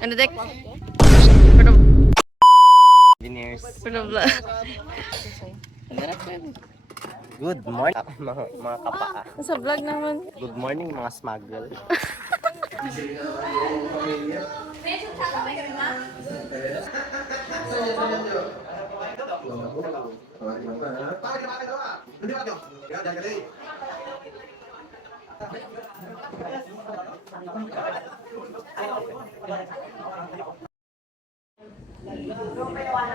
Ano, Dek? Engineers. Good morning, mga kapaa. Sa vlog naman. Good morning, mga smuggle.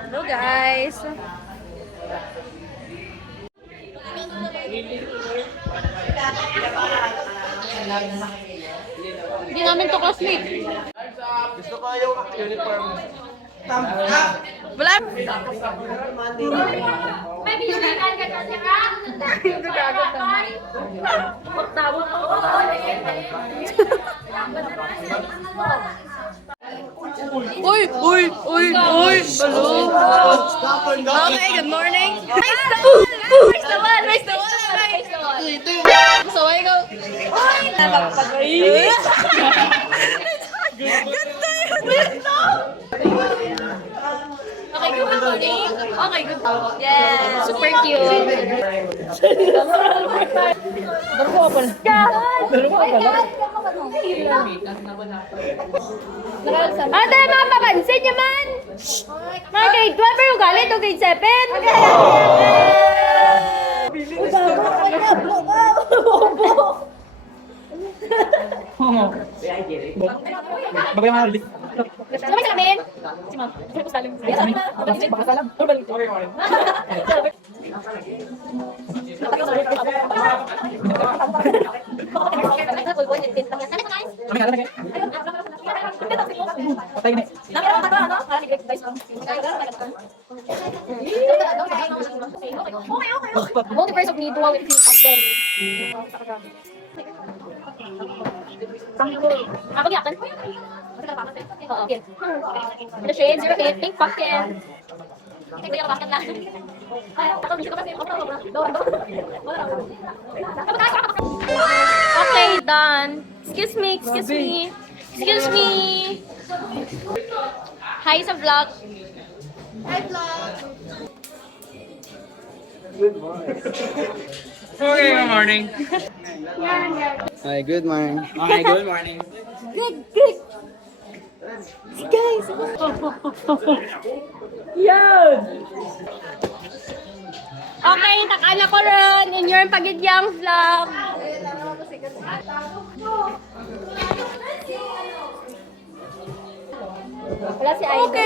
Hello guys. Hindi namin to classmate. Gusto ko yung uniform. Wala. May binigyan ka kasi ka? Magtawag ako. Uy! Hello. Okay, good morning. Where's the one? Saway ko. Okay, good morning. Okay, good morning. Yeah, super cute. Ate, mapapansin niyo man! Mga grade 12 pero galit o grade 7? Bagay mga harbi. Sabay sa amin! Si Ma'am. Patay na. Multiverse of need to with him of them. Ako yakan. The shade 08 pink pocket. Tingnan yung bakit lang. Okay, done. Excuse me. Hi sa vlog. Okay, good morning. Hi, good morning. Okay, good morning. Good. Guys. Okay, takala ko rin. In your pagidyang vlog. Wala si Aida.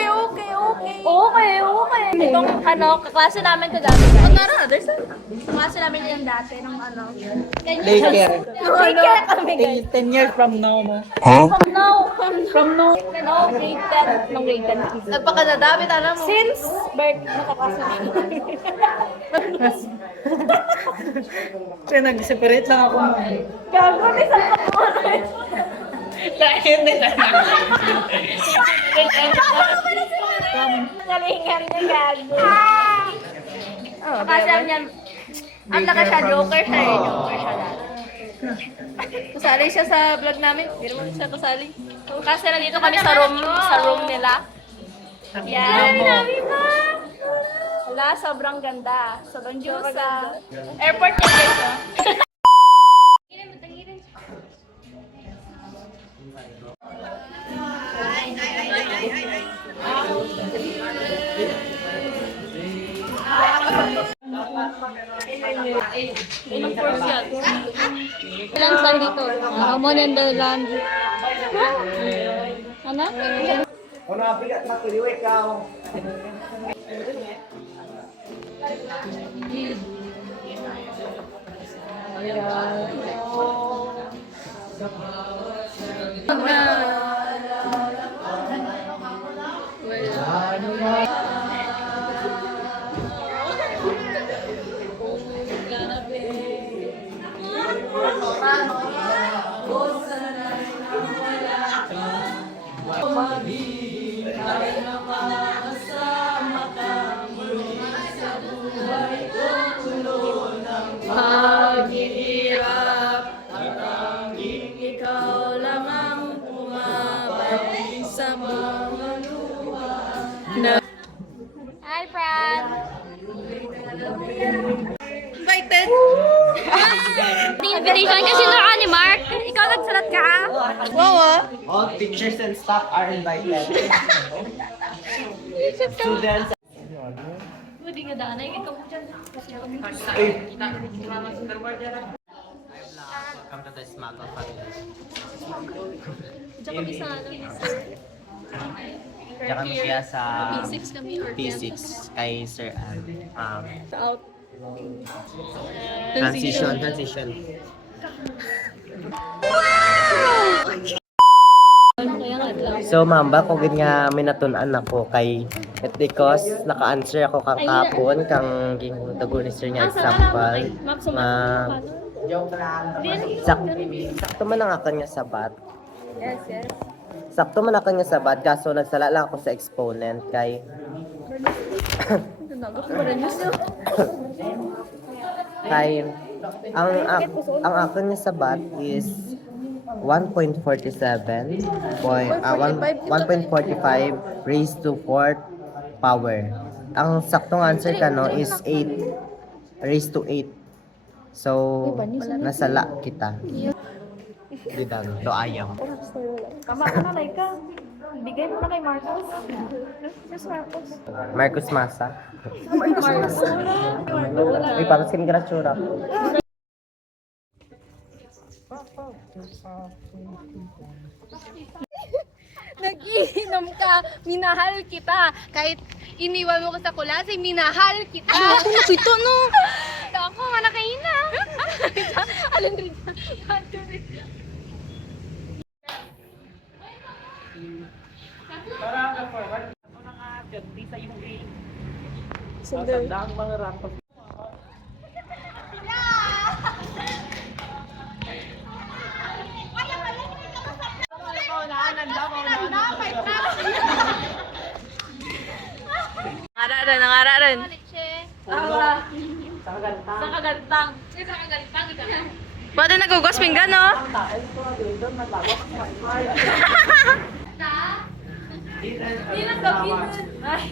Okay. Itong kaklase namin to dati, guys. Kaklase namin yan dati nung Daycare. Daycare kami, guys. 10 years from now mo. From now. Grade 10. Nung grade 10. Nagpakadadami tala mo. Since birth, nakaklase namin. Kaya nag-separate lang ako. Gago, may saan pa po. Dahil nila. Galingan niya, gago. Kasi niyan, ang laka siya, joker siya eh. Joker siya dati. Kasali siya sa vlog namin. Hindi naman siya kasali. Kasi nandito kami sa room nila. Yan. Wala, sobrang ganda. Sobrang Diyos sa airport niya guys. Ilang course yan? Ilang saan dito? Amon and the land. Ano? Ano bigat na tuliwi ka? Ikaw lang ang pumabalik sa invitation kasi naka ni Mark. Ikaw nagsulat ka. Wow, ah. All teachers and staff are invited. Students. Hindi nga danay. Ikaw mo dyan. Welcome to the Smuggle family. Diyan kami sa sir. Diyan kami kaya sa P6 kami or P6 kay Sir Ann. out. Transition. Kaya nga lang. So ma'am, ba kung nga minatunan ako kay it because naka-answer ako kang kapon kang gintago ni Sir nga example. Sakto man ang akan nga sabat. Yes, yes. Sakto man akan nga sabat kaso nagsala lang ako sa exponent kay kay ang akin nga sabat is 1.45 raised to 4th power. Ang saktong answer ka no is 8 raised to 8. So, nasala kita. Didang, do ayam. Kama ka na, like ka. Bigay mo na kay Marcos. Yes, Marcos. Marcos Masa. Marcos. Ay, parang sinigratsura. Nag-iinom ka, minahal kita. Kahit iniwan mo ko sa kulasi, minahal kita. Ako na ito, no? Ako nga nakaina. Alin rin. Nangararan. Sa kagantang. Pwede nagugos pinggan, no? Hindi lang gawin. Ay.